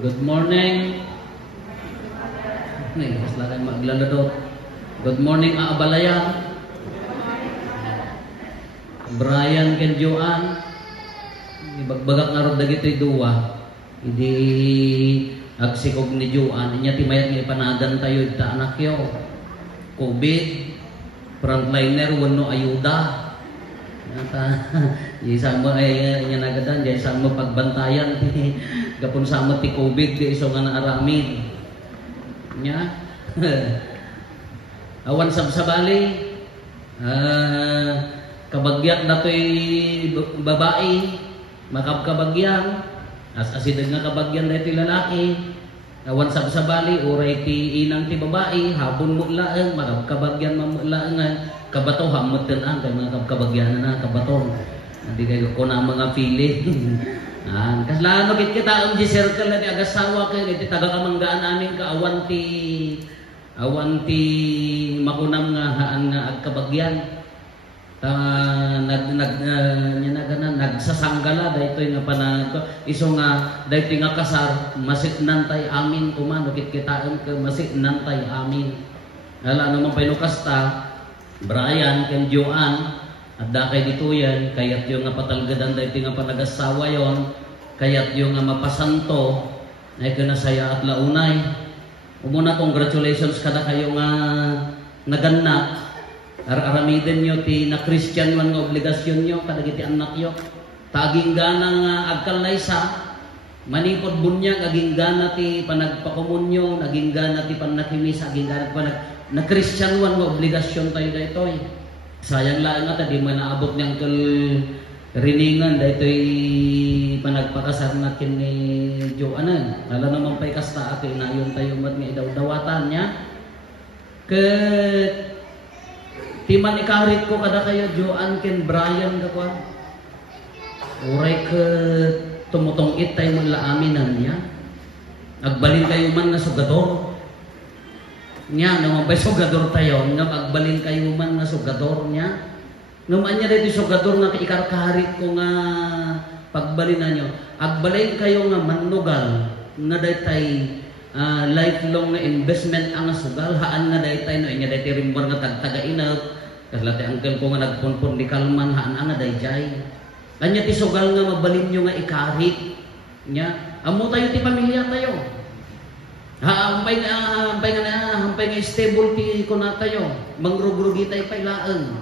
Good morning. Nih, silakan maglalado. Good morning, Aabalayan. Brian ken Joan. Ibagbagak nga rod dagitoy duwa. Hindi agsikog ni Joan. Inya timayat nga ipanagan tayo ita anak yo. COVID, frontliner, wano ayuda. Isang mo ay inya nagadan, isang mo pagbantayan. Gapon sama ti COVID, di iso nga naaramin. Nya, awan sabsabali, kabagyak na to'y babae, makabkabagyan, asidag nga kabagyan na ito'y lalaki, awan sabsabali, uray ti inang ti babae, habon mo laang, makabkabagyan mamulaangan, kabato hamot ang kay mga kabagyan na kabato. Hindi kayo ko na mga pili. Kaslaan magit kita ang G-circle na ti agasawa kayo, iti taga-kamanggaan namin ka awan ti makunam nga haan nga agkabagyan. Nagsasanggala dahito nga panag iso nga dahito nga kasar masiknan tay amin kumano kit kitaan ka masiknan tay amin. Ala naman pinukasta Brian ken Joan at dakay dito yan, kayat yung nga patalgadan dahil nga panagasawa yon, kayat yung nga mapasanto, ay kanasaya at launay. Umuna, congratulations kada kayo nga naganak. Aramiden nyo ti na Christian man nga obligasyon nyo, kadagiti anak nyo. Taging gana nga agkalaysa, manipod bunyag, aging gana ti panagpakomunyo, aging gana ti panakimis, aging gana ti na Christian man nga obligasyon tayo dahito eh. Sayang lang nga di man naabot niyang riningan dahil ito'y panagpakasar natin ni Joanan. Lalo naman pa'y kasta ako inayon tayo mat nga idaw-dawatan niya. Timan ikarit ko kada kayo Joan ken Brian kakwan. Uray ka tumutong it tayo man laaminan niya. Agbalin kayo man na sugador. Nya naman pa sugador tayo nga magbalin kayo man na sugador nya naman niya dito sugador nga ikarkarit ko nga pagbalinan nyo agbalin kayo nga manugal nga daytay lifelong nga investment ang sugal haan nga daytay no inya daytay rimbar nga tagtagainaw kaslate angkel ko nga nagpunpun di kalman haan nga dayjay anya ti sugal nga mabalin nyo nga ikarit nya amo tayo ti pamilya tayo. Hampay nga stable ti ko na tayo. Mangrugrugi tayo pailaan.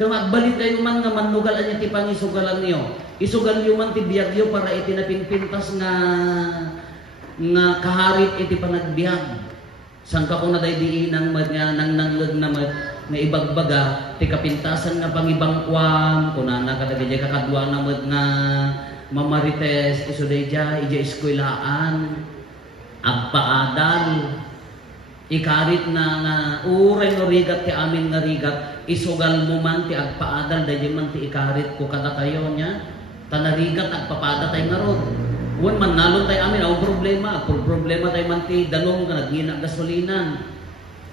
Kung magbalik kayo man nga manugal anya ti pangisugalan niyo. Isugal niyo man ti biyagyo para iti napinpintas nga kaharit iti panagbiag. Sangka ko na day diinang nang nangleg na nga ibagbaga ti kapintasan nga pangibangkwam kunana kadagay kakadwa na nga mamarites iso day ija eskwelaan. Agpaadal ikarit na nga uray no rigat ti amin nga rigat isugal mo man ti agpaadal dahil man ti ikarit ko kada kayo nya tanarigat agpapada tay nga rod wan man nalon tay amin ang problema tay man ti danong nga naghina gasolinan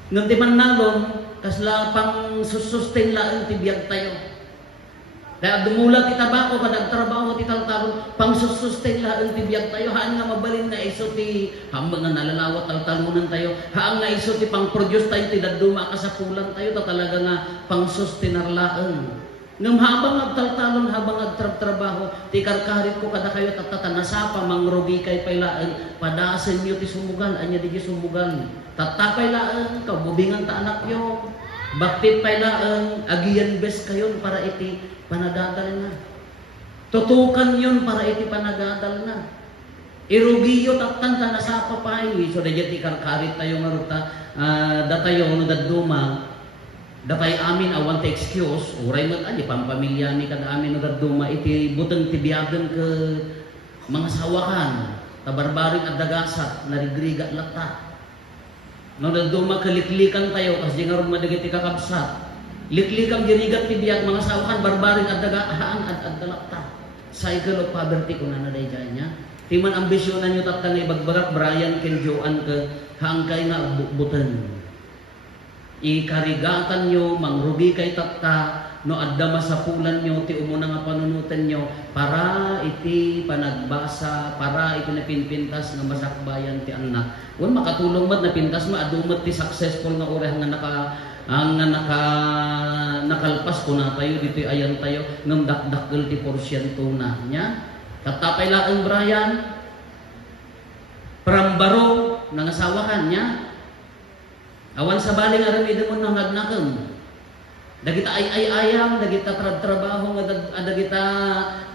ngam ti man nalon kasla pang sustain laeng ti biag tayo. Kaya dumula ti tabako kada trabaho ti taltalon pang sustain laeng ti biag tayo haan nga mabalin nga iso ti hambang nga nalalawat taltalunan tayo haan nga iso ti pang produce tayo ti daduma kasapulan tayo ta talaga nga pang sustenar laeng ngam habang agtaltalon habang agtrabaho ti karkarit ko kada kayo tatanasapa mangrugi kay pay laeng padasen nyo ti sumugan anya di sumugan tatapay laeng kabubingan ta anak yo bakit pay laeng agiyan bes kayon para iti panagadal na. Tutukan yun para iti panagadal na. Irugiyo taktan ta nasa papay. So dayat ikarkarit tayo nga ruta. Datayo no daduma. Datay amin awan ta excuse. Uray mo aja pampamilya ni kada amin no daduma iti buteng tibiagan ke mga sawakan. Tabarbaring at dagasat narigriga lata. No daduma kaliklikan tayo kasi nga ron madagiti kakabsat. Liklikang dirigat ti biag mga sawakan barbaring at dagahaan at dalakta. Cycle of poverty kung nanaday dyan niya. Timan ambisyonan nyo tatang ibagbagak Brian ken Joan ke hangkay nga butan. Ikarigatan nyo, mangrugi kay tatta, no adda masapulan nyo ti umuna nga panunutan nyo para iti panagbasa, para iti napinpintas nga masakbayan ti anak. Wan makatulong mat napintas mo adumat ti successful nga oreh nga nakalpas ko na tayo dito ayan tayo ngam dakdakkel ti porsyento na nya. Katapay laeng Brian Prambaro nangasawakan nya. Awan sa baling aramid mo nang nagnakem. Dagita ay ayam, dagita trabaho nga dagita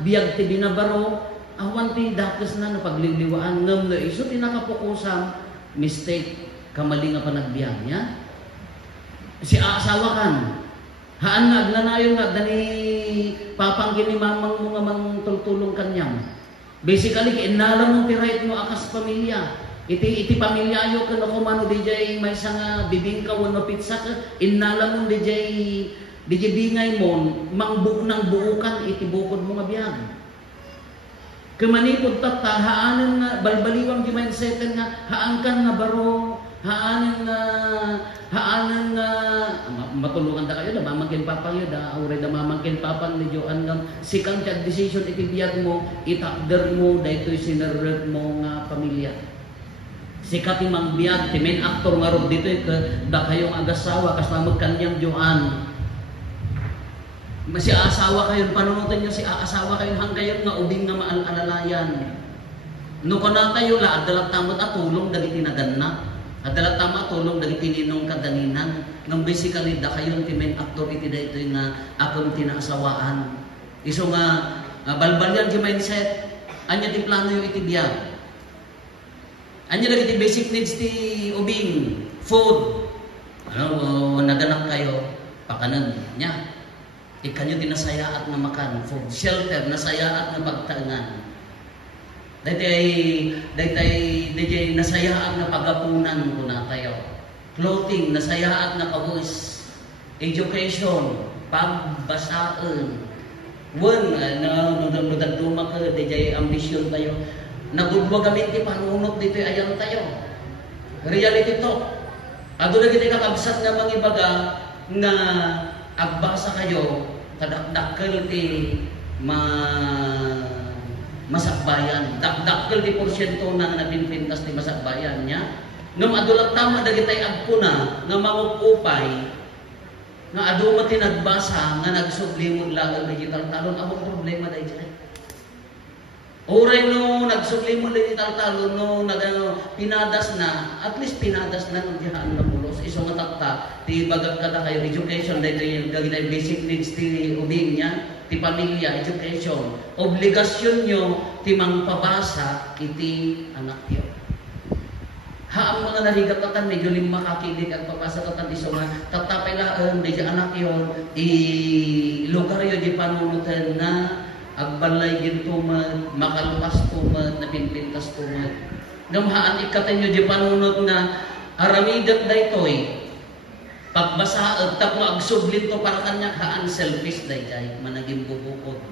biyag ti binabaro, awan ti dakes na napagliliwaan ngem no isu ti nakapokusam mistake kamali nga panagbiag nya. Si aasawakan. Haan nga aglanayon nga dani papangkin ni mamang mo nga mangtultulong kanyang. Basically inalam mo ti right mo akas pamilya. Iti pamilyayo kano kumano DJ may nga bibingka wano pizza ka inalam mo DJ bingay mo mangbuk ng buukan iti bukod mo nga biyag. Kumanipod tata haanan nga balbaliwang di mindset nga haangkan nga baro haanan nga matulungan ta kayo da mamangkin papang yo da ure da mamangkin papang ni Joan ngam sikang tiag decision iti biyag mo itakder mo daytoy sinerret mo nga pamilya. Sikat imang biyag, ti main actor nga ro dito da kayong agasawa kasama kanyang Joan. Si asawa kayo, panunutan nyo si asawa kayo hanggayon nga ubing nga maalalayan. No kana tayo la adalat tamot at tulong dagiti naganna. Adalat tama tulong dagiti ninong kadaninan. Ngam basically da kayo ti main actor iti dayto nga akong tinasawaan. Iso nga balbalyan ti mindset, anya ti plano yo iti biyag. Anya lagi ti basic needs ti ubing, food. Naganak kayo, pakanan nya. Ikanyo tinasaya at na makan, food, shelter, nasaya at na pagtaangan. Daytay nasaya at na pagapunan ko na tayo. Clothing, nasaya at na kabus. Education, pagbasaan. Wan, nagduma ka, daytay ambisyon tayo. Nagudwa gamit ti panunot dito ayan tayo. Reality to. Ado na kita kakabsat nga mangibaga nga agbasa kayo kadakdakkel ti masakbayan. Dakdakkel ti porsyento na napinpintas ti masakbayan nya. Ngam ado lang tama dagitay agkuna nga mangupupay nga ado mo ti nagbasa nga nagsublimod lang digital talon among problema dayjay. Oray no nagsukli mo din talon no pinadas na at least pinadas na ng dihaan na pulos iso nga takta ti bagag kada kayo education dahil yung gagitay basic needs ti ubing niya ti pamilya education obligasyon nyo ti mangpabasa iti anak yo. Haam mga narigatan medyo lima kakilig ang pabasa tatan iso nga tatapay laang di anak yon i lugar yo di panunutan na agbalay ginto man, makalukas to man, napinpintas to man. Gamhaan ikatan nyo di panunod na aramidat daytoy. Pagbasa, tap mo agsublit to para kanya haan selfish dayjay, managing bubukod.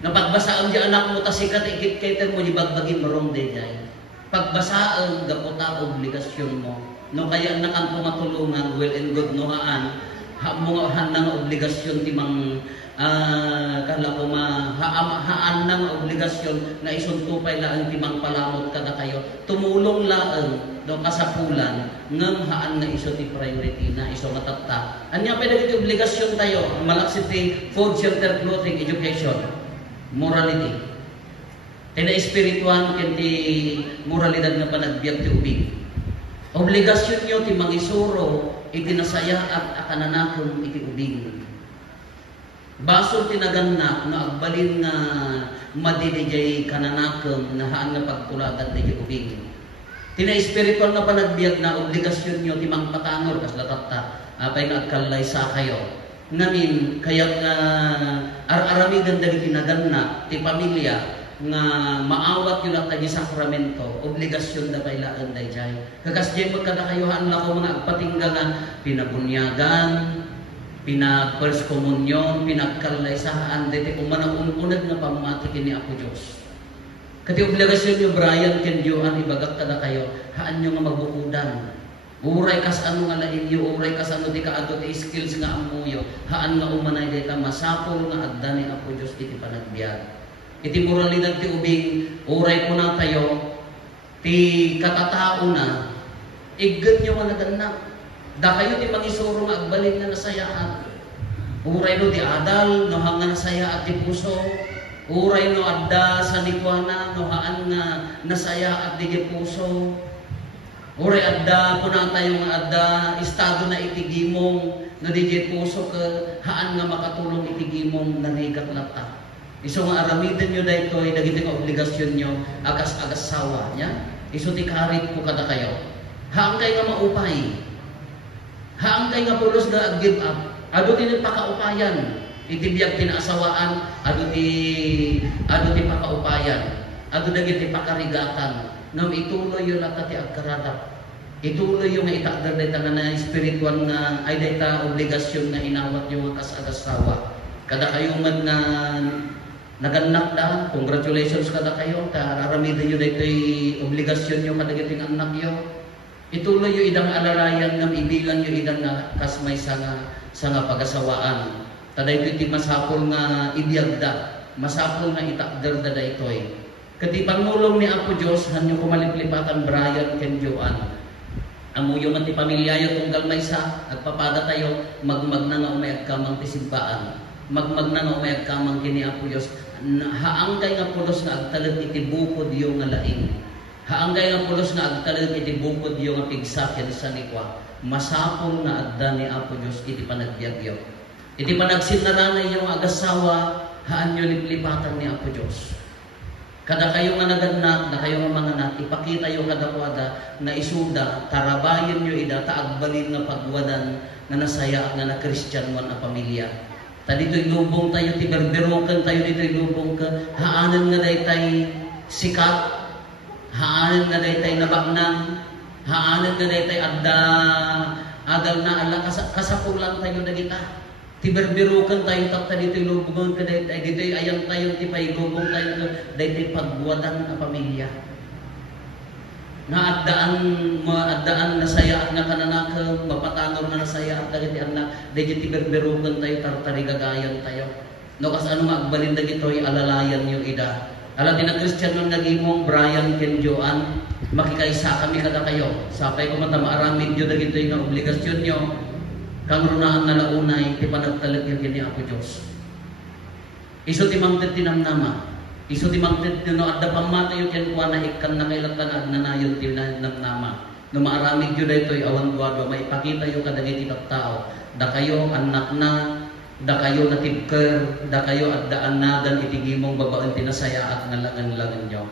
Napagbasaan di anak mo, tasikat ikit-kater mo, di bagbagin marong dayjay. Pagbasaan, gaputa obligasyon mo. No kaya nakanto nga tulungan, well and good no haan, mga nang obligasyon ti mang kala ko haan nang obligasyon na isuntupay laang timang palamot kada kayo tumulong laang do kasapulan ngam haan na iso ti priority na iso matatta anya pwede ti obligasyon tayo malaksit ti food shelter clothing education morality tina espirituan ken ti moralidad nga panagbiag ti ubing obligasyon nyo ti mangisuro itinasaya at akananakom iti ubing. Basol tinagannak nga agbalin nga madidijay kananakom na haan nga pagtuladan di ubing. Tina espiritual nga panagbiag na obligasyon nyo timang patangor kas latatta apay nga agkalay sa kayo. Ngamin kaya nga aramigan dali tinagannak ti pamilya nga maawat yun at sa sakramento, obligasyon na kailangan dayjay. Kakas dyan magkadakayuhan lang ko mga agpatinggalan, pinabunyagan, pinag-first communion, pinagkalaysahan, dito kung manaununag na pamatikin ni Apo Diyos. Kati obligasyon nyo, Brian, ken Joan, ibagak kada kayo, haan nyo nga magbukudan. Uray kas ano nga lainyo, uray kas ano di kaadto ti skills nga amuyo, haan nga umanay dayta masapol nga adda ni Apo Dios iti panagbiag. Iti moralidad ti ubing, uray ko na tayo, ti katatao na, iggan nyo nga naganak. Da kayo ti mangisuro nga agbalin nga nasayaan. Uray no di adal, no hanga nasaya at ti puso. Uray no adda sa nikwana, no haan nga nasaya at di puso. Uray adda kuna tayo nga adda estado na itigimong na di puso ka haan nga makatulong itigimong narigat lata. Iso nga aramiden nyo dahito ay dagiti nga obligasyon nyo agas-agas sawa nya. Iso ti karit ko kada kayo. Haang kay nga maupay. Haang kay nga pulos nga give up. Ado ti pakaupayan. Iti biyag pinaasawaan, ado ti pakaupayan. Ado dagiti pakarigatan. Ngam ituloy yun at ti agkaradap. Ituloy yung itakdar dayta nga na spiritual nga ay dayta obligasyon nga inawat yung agas-agas sawa. Kada kayo man nga naganak da, congratulations kada kayo, aramidin nyo daytoy obligasyon nyo kadagiti nga anak nyo. Ituloy yung idang alalayan nga ibilan nyo idang nga kasmay sa nga pagasawaan. Taday ito iti masapol nga ibiyagda, masapol nga itakdar da daytoy. Kati pangulong ni Apo Dios hanyo kumaliplipatan Brian ken Joan. Amuyo man ti pamilya yo tunggal maysa agpapada tayo magmag na nga umayag kamang ti simbaan. Magmag na nga umayag kamang kini Apo Dios. Haangkay nga pulos nga agtalag iti bukod yo nga laing. Haangkay nga pulos nga agtalag iti bukod yo nga pigsaken sa nikwa. Masapol nga adda ni Apo Dios iti panagbiag yo. Iti panagsinnaranay yo nga agasawa haan yo liplipatan ni Apo Dios. Kada kayo nga naganak, na kayo nga mga anak, ipakita yung kadakwada na isuda, tarabayan nyo ida, taagbalin nga pagwadan nga nasaya nga na Christian man na pamilya. Ta dito'y lubong tayo, tiberberokan tayo dito'y lubong ka, haanan nga daytay sikat, haanan nga daytay nabagnang, haanan nga daytay adal na ala, kasapulan tayo na kita. Tiberbirukan tayo tapta dito'y lubungan ka dito'y ayang tayo tipay lubong tayo dito'y pagbuwadan na pamilya. Na addaan nasayaan nga kananaka, mapatanor na nasayaan dagiti anak, dito'y tiberbirukan tayo tartarigagayan tayo. No kas ano maagbalin dagito'y alalayan yung ida. Ala din na Christian nung nagimong Brian ken Joan, makikaisa kami kada kayo. Sapay ko matamaramid yun dagito'y nga obligasyon nyo. Kang runaan na launay, ti panagtalag yan ni Apo Diyos. Iso ti mangted tinamnama. Iso ti mangted no adda pamatayo yan kuha na ikan na kailatangad na nayon ti namnama. No maaramig yun na ito'y awan guado, maipakita yung kadagiti tao. Da kayo anak na, da kayo natibker, da kayo at daan nadan itigimong babaan tinasaya at ngalangan-langan nyo.